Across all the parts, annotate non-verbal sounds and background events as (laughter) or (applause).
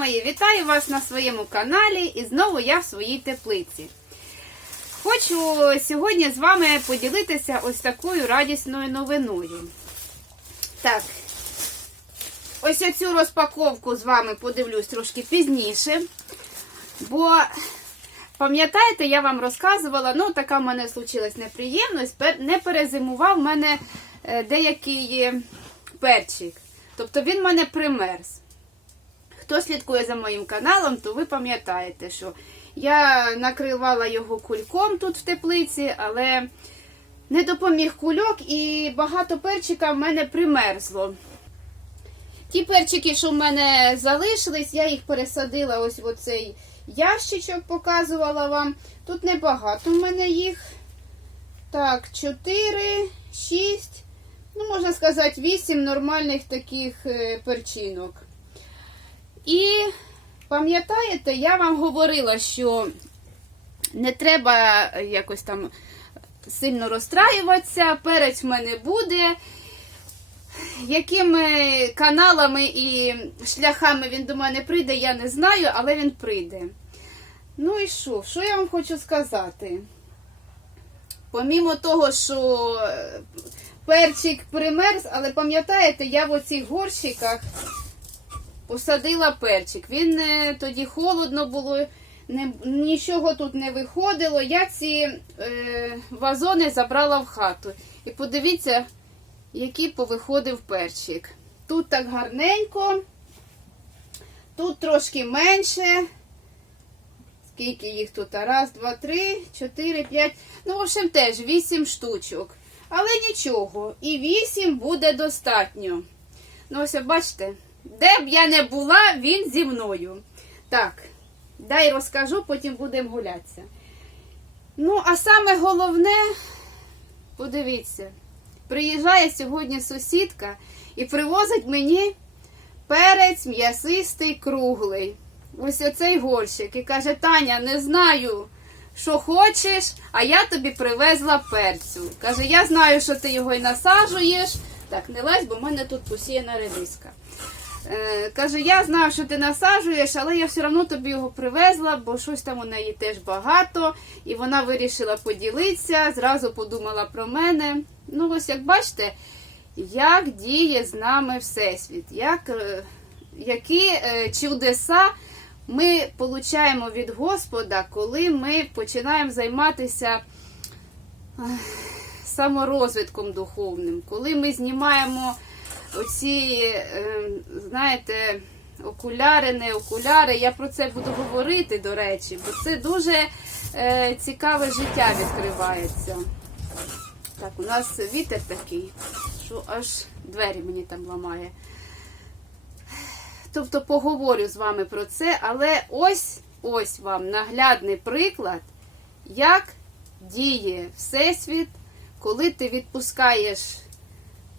мої, вітаю вас на своєму каналі і знову я в своїй теплиці. Хочу сьогодні з вами поділитися ось такою радісною новиною. Так, ось я цю розпаковку з вами подивлюсь трошки пізніше. Бо, пам'ятаєте, я вам розказувала, ну, така в мене случилась неприємність, не перезимував в мене е, деякий е, перчик. Тобто він в мене примерз. Хто слідкує за моїм каналом, то ви пам'ятаєте, що я накривала його кульком тут в теплиці, але не допоміг кульок і багато перчика в мене примерзло. Ті перчики, що в мене залишились, я їх пересадила ось в оцей ящичок, показувала вам. Тут небагато в мене їх. Так, 4, 6, ну, можна сказати, 8 нормальних таких е, перчинок. І пам'ятаєте, я вам говорила, що не треба якось там сильно розстраюватися, перець в мене буде. Якими каналами і шляхами він до мене прийде, я не знаю, але він прийде. Ну і що? Що я вам хочу сказати? Помімо того, що е, перчик примерз, але пам'ятаєте, я в оцих горщиках посадила перчик. Він е, тоді холодно було, не, нічого тут не виходило. Я ці е, вазони забрала в хату. І подивіться, який повиходив перчик. Тут так гарненько, тут трошки менше. Скільки їх тут? Раз, два, три, чотири, п'ять. Ну, в общем, теж вісім штучок. Але нічого. І вісім буде достатньо. Ну, ось, бачите, де б я не була, він зі мною. Так, дай розкажу, потім будемо гулятися. Ну, а саме головне, подивіться, приїжджає сьогодні сусідка і привозить мені перець м'ясистий круглий. Ось оцей горщик. І каже, Таня, не знаю, що хочеш, а я тобі привезла перцю. Каже, я знаю, що ти його й насаджуєш. Так, не лазь, бо в мене тут посіяна редиска. Е, каже, я знаю, що ти насаджуєш, але я все одно тобі його привезла, бо щось там у неї теж багато. І вона вирішила поділитися, зразу подумала про мене. Ну, ось як бачите, як діє з нами Всесвіт, як, е, які е, чудеса ми получаємо від Господа, коли ми починаємо займатися саморозвитком духовним, коли ми знімаємо оці, е, знаєте, окуляри, не окуляри. Я про це буду говорити, до речі, бо це дуже е, цікаве життя відкривається. Так, у нас вітер такий, що аж двері мені там ламає. Тобто поговорю з вами про це, але ось ось вам наглядний приклад, як діє Всесвіт, коли ти відпускаєш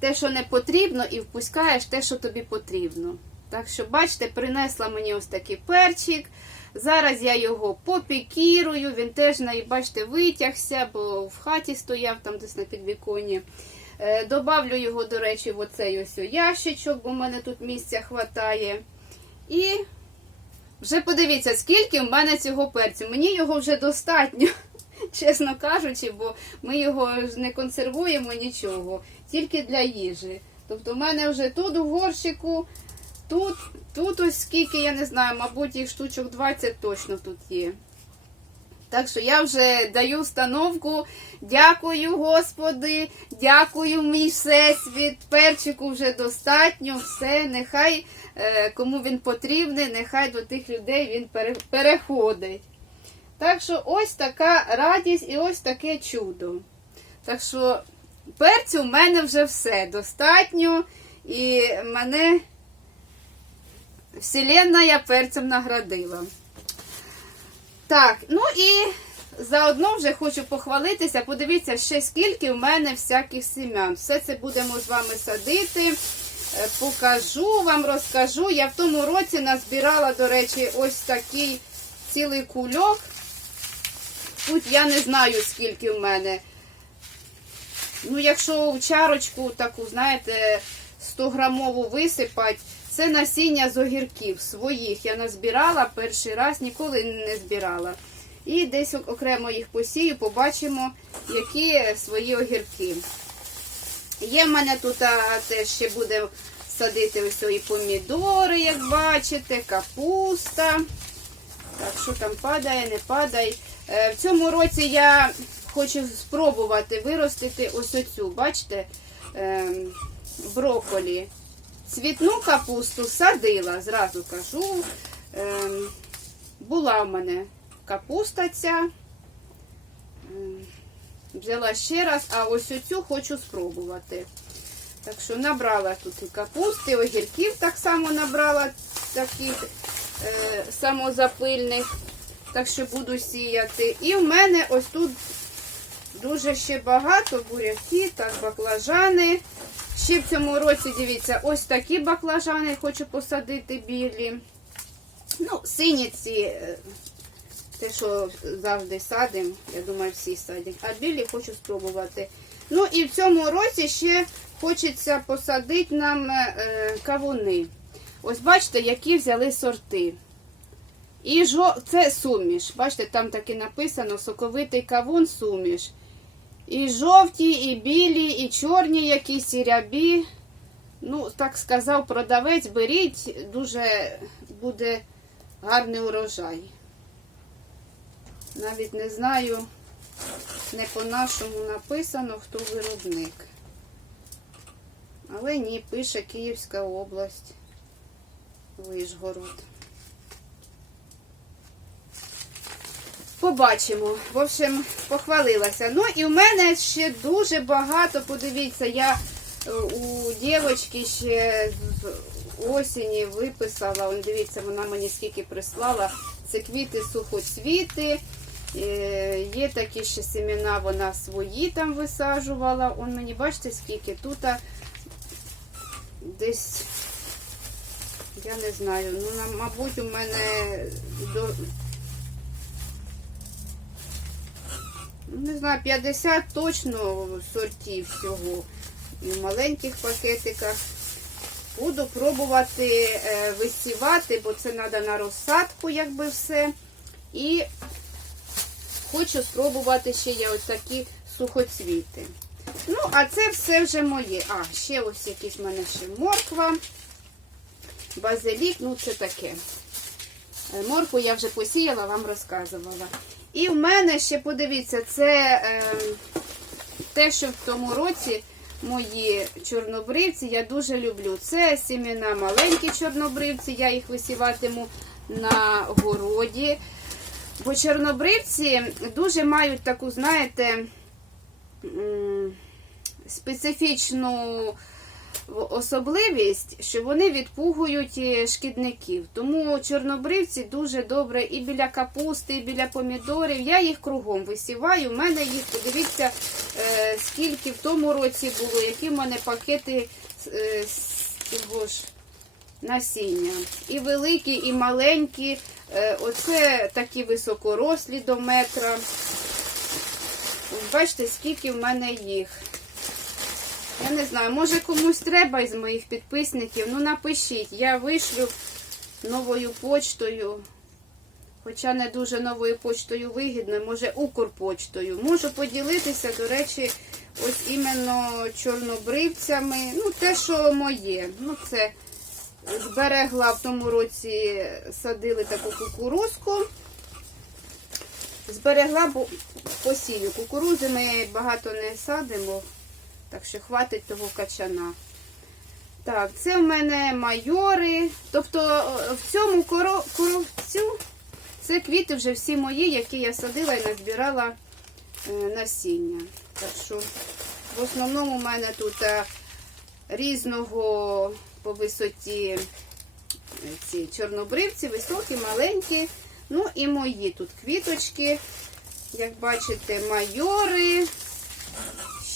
те, що не потрібно, і впускаєш те, що тобі потрібно. Так що, бачите, принесла мені ось такий перчик. Зараз я його попікірую, він теж, бачите, витягся, бо в хаті стояв там десь на підвіконні. Е, Добавлю його, до речі, в оцей ось ящичок, бо в мене тут місця хватає. І вже подивіться, скільки в мене цього перцю. Мені його вже достатньо, (laughs) чесно кажучи, бо ми його не консервуємо нічого, тільки для їжі. Тобто в мене вже тут у горщику, тут, тут ось скільки, я не знаю, мабуть, їх штучок 20 точно тут є. Так що я вже даю установку. Дякую, Господи, дякую, мій всесвіт. Перчику вже достатньо, все, нехай е, кому він потрібний, нехай до тих людей він переходить. Так що ось така радість і ось таке чудо. Так що перцю в мене вже все достатньо. І мене Вселенна я перцем наградила. Так, ну і заодно вже хочу похвалитися. Подивіться, ще скільки в мене всяких семян. Все це будемо з вами садити. Е, Покажу вам, розкажу. Я в тому році назбирала, до речі, ось такий цілий кульок. Тут я не знаю, скільки в мене. Ну, якщо в чарочку таку, знаєте, 100 грамову висипать, Це насіння з огірків своїх. Я назбирала перший раз, ніколи не збирала. І десь окремо їх посію, побачимо, які свої огірки. Є в мене тут а, теж ще буде садити ось і помідори, як бачите, капуста. Так, що там падає, не падає. Е, В цьому році я хочу спробувати виростити ось оцю, бачите, ем, брокколі. Цвітну капусту садила, зразу кажу. Ем, Була в мене капуста ця. Ем, Взяла ще раз, а ось оцю хочу спробувати. Так що набрала тут і капусти, огірків так само набрала таких е, самозапильних. Так що буду сіяти. І в мене ось тут дуже ще багато буряки, так, баклажани. Ще в цьому році, дивіться, ось такі баклажани хочу посадити білі. Ну, сині ці, е, те, що завжди садимо, я думаю, всі садять. А білі хочу спробувати. Ну і в цьому році ще хочеться посадити нам е, кавуни. Ось бачите, які взяли сорти. І жо... це суміш. Бачите, там так і написано соковитий кавун суміш. І жовті, і білі, і чорні якісь, і рябі. Ну, так сказав продавець, беріть, дуже буде гарний урожай. Навіть не знаю, не по-нашому написано, хто виробник. Але ні, пише Київська область, Вишгород. Побачимо. В общем, похвалилася. Ну і в мене ще дуже багато, подивіться, я е, у дівчинки ще з осені виписала. Он, дивіться, вона мені скільки прислала. Це квіти сухоцвіти. Е, Є такі ще семена, вона свої там висаджувала. Он мені, бачите, скільки тут десь, я не знаю, ну, мабуть, у мене до, не знаю, 50 точно сортів всього. І в маленьких пакетиках. Буду пробувати е, висівати, бо це треба на розсадку, якби все. І хочу спробувати ще я ось такі сухоцвіти. Ну, а це все вже моє. А, ще ось якісь в мене ще морква, базилік, ну це таке. Е, Моркву я вже посіяла, вам розказувала. І в мене ще, подивіться, це е, те, що в тому році мої чорнобривці я дуже люблю. Це сімена маленькі чорнобривці, я їх висіватиму на городі. Бо чорнобривці дуже мають таку, знаєте, специфічну особливість, що вони відпугують е, шкідників. Тому чорнобривці дуже добре і біля капусти, і біля помідорів. Я їх кругом висіваю. У мене їх, подивіться, е, скільки в тому році було, які в мене пакети е, цього ж насіння. І великі, і маленькі. Оце такі високорослі до метра. Бачите, скільки в мене їх. Я не знаю, може комусь треба із моїх підписників. Ну напишіть, я вишлю новою почтою. Хоча не дуже новою почтою вигідно, може Укрпочтою. Можу поділитися, до речі, ось іменно чорнобривцями. Ну, те, що моє. Ну, це зберегла в тому році, садили таку кукурузку. Зберегла бо посію. Кукурузи ми багато не садимо. Так що хватить того качана. Так, це в мене майори. Тобто е, в цьому коро- коробцю це квіти вже всі мої, які я садила і назбирала е, насіння. Так що в основному в мене тут е, різного по висоті ці чорнобривці, високі, маленькі. Ну і мої тут квіточки. Як бачите, майори.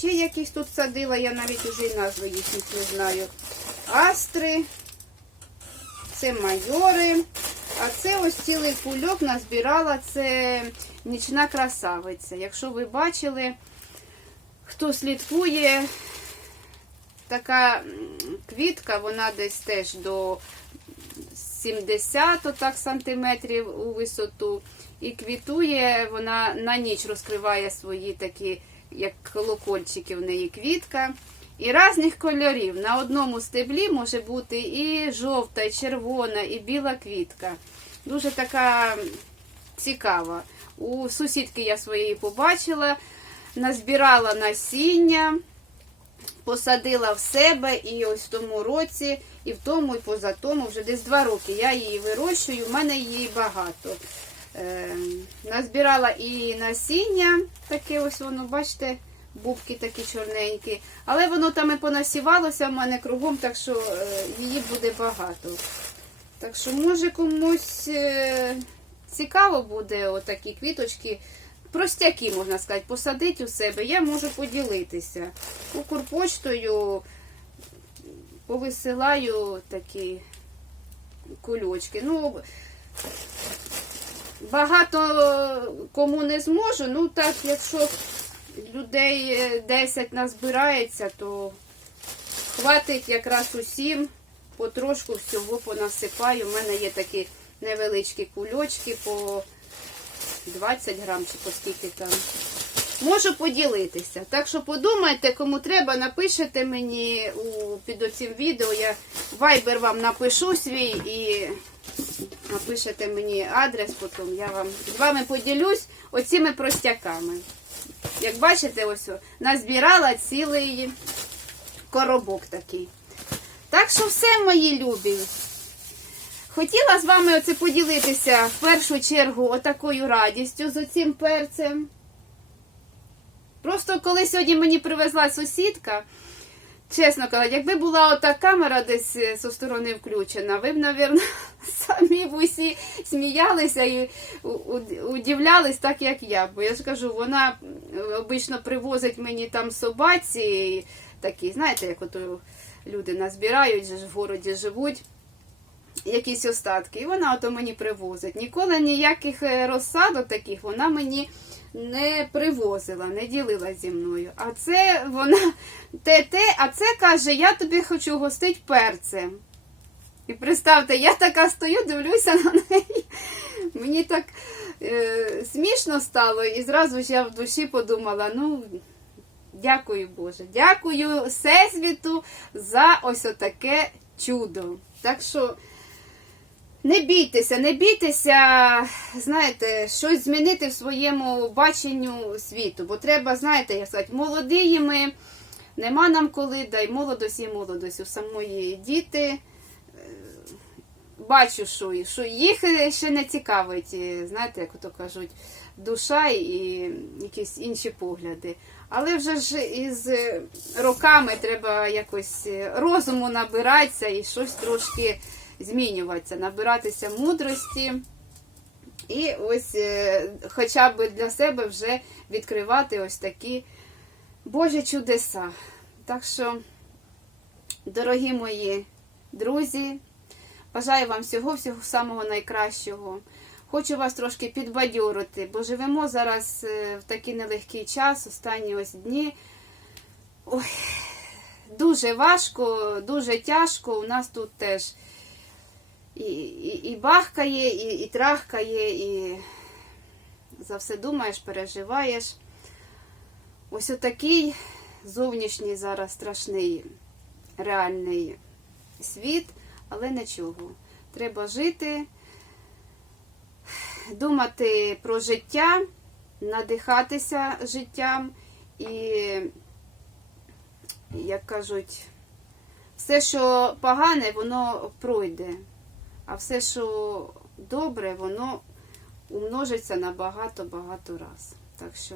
Ще якісь тут садила, я навіть уже і назви їхніх не знаю. Астри, це майори. А це ось цілий кульок назбирала, це нічна красавиця. Якщо ви бачили, хто слідкує, така квітка, вона десь теж до 70 отак, сантиметрів у висоту. І квітує, вона на ніч розкриває свої такі, як колокольчики в неї квітка. І різних кольорів. На одному стеблі може бути і жовта, і червона, і біла квітка. Дуже така цікава. У сусідки я своєї побачила, назбирала насіння, посадила в себе і ось в тому році, і в тому, і поза тому, вже десь два роки я її вирощую, в мене її багато. Е, назбирала і насіння, таке ось воно, бачите, бубки такі чорненькі. Але воно там і понасівалося в мене кругом, так що е, її буде багато. Так що, може, комусь е, цікаво буде отакі квіточки. Простяки, можна сказати, посадити у себе. Я можу поділитися. Укрпочтою повисилаю такі кульочки. Ну, багато кому не зможу. Ну, так, якщо людей е, 10 назбирається, то хватить якраз усім. Потрошку всього понасипаю. У мене є такі невеличкі кульочки по 20 грам чи по скільки там. Можу поділитися. Так що подумайте, кому треба, напишете мені у, під оцим відео. Я вайбер вам напишу свій і напишете мені адрес, потім я вам з вами поділюсь оціми простяками. Як бачите, ось назбирала цілий коробок такий. Так що все, мої любі. Хотіла з вами оце поділитися в першу чергу отакою радістю з оцим перцем. Просто коли сьогодні мені привезла сусідка, чесно кажучи, якби була ота камера десь е, зі сторони включена, ви б, мабуть, (laughs) самі б усі сміялися і удивлялись так, як я. Бо я ж кажу, вона е, обично привозить мені там собаці, такі, знаєте, як ото люди назбирають, в городі живуть. Якісь остатки, і вона ото мені привозить. Ніколи ніяких е, розсадок таких вона мені не привозила, не ділила зі мною. А це вона те, те, а це каже, я тобі хочу гостить перцем. І представте, я така стою, дивлюся на неї. Мені так е, смішно стало, і зразу ж я в душі подумала: ну, дякую Боже, дякую Всесвіту за ось отаке чудо. Так що. Не бійтеся, не бійтеся, знаєте, щось змінити в своєму баченню світу. Бо треба, знаєте, як сказати, молодіїми, нема нам коли, дай молодость і молодость. У самої діти е, бачу, що, що їх ще не цікавить, е, знаєте, як то кажуть, душа і якісь інші погляди. Але вже ж із роками треба якось е, розуму набиратися і щось трошки змінюватися, набиратися мудрості. І ось е, хоча б для себе вже відкривати ось такі Божі чудеса. Так що, дорогі мої друзі, бажаю вам всього-всього самого найкращого. Хочу вас трошки підбадьорити, бо живемо зараз е, в такий нелегкий час, останні ось дні. Ой, дуже важко, дуже тяжко. У нас тут теж і, і, і бахкає, і, і трахкає, і за все думаєш, переживаєш. Ось отакий зовнішній зараз страшний реальний світ, але нічого. Треба жити, думати про життя, надихатися життям і, як кажуть, все, що погане, воно пройде. А все, що добре, воно умножиться на багато-багато раз. Так що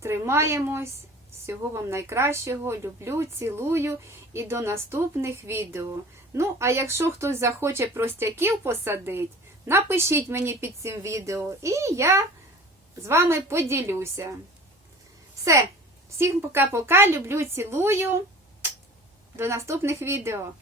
тримаємось. Всього вам найкращого. Люблю, цілую і до наступних відео. Ну, а якщо хтось захоче простяків посадити, напишіть мені під цим відео, і я з вами поділюся. Все, всім пока-пока. Люблю, цілую. До наступних відео.